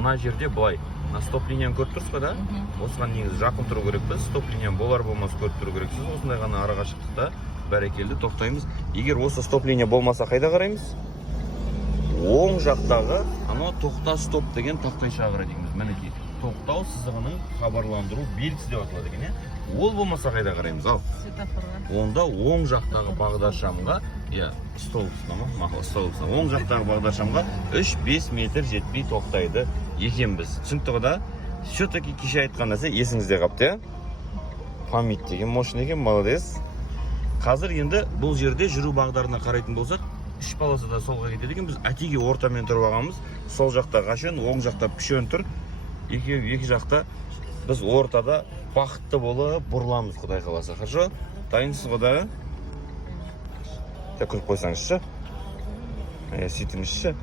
мына жерде былай мына стоп линияны көріп тұрсыз ба да? Осыған негізі жақын тұру керекпіз. Стоп линияны болар болмас көріп тұру керексіз. Осындай ғана ара қашықтықта бәрекелді тоқтаймыз. Егер осы стоп линия болмаса қайда қараймыз? Оң жақтағы анау тоқта стоп деген тақтайшаға қараймыз. Мінекей тоқтау сызығының хабарландыру белгісі деп аталады екен, ол болмаса қайда қараймыз? Ал онда оң жақтағы бағдаршамға, оң жақтағы бағдаршамға 3-5 метр жетпей тоқтайды екенбіз. Түсінікті ғой да? Все-таки кеше айтқан нәрсе есіңізде қапты, память деген мощный екен, молодец. Қазір енді бұл жерде жүру бағдарына қарайтын болсақ, 3 полоса да солға кетеді екен. Біз әтеге ортамен тұрып алғанбыз. Сол жақта қашен, оң жақта пішен тұр. Екі жақта біз ортада бақытты болып бұрыламыз, Құдай қаласа. Хорошо? Дайынсыз ғой да? Көріп қойсаңызшы. Сөйтіңізші.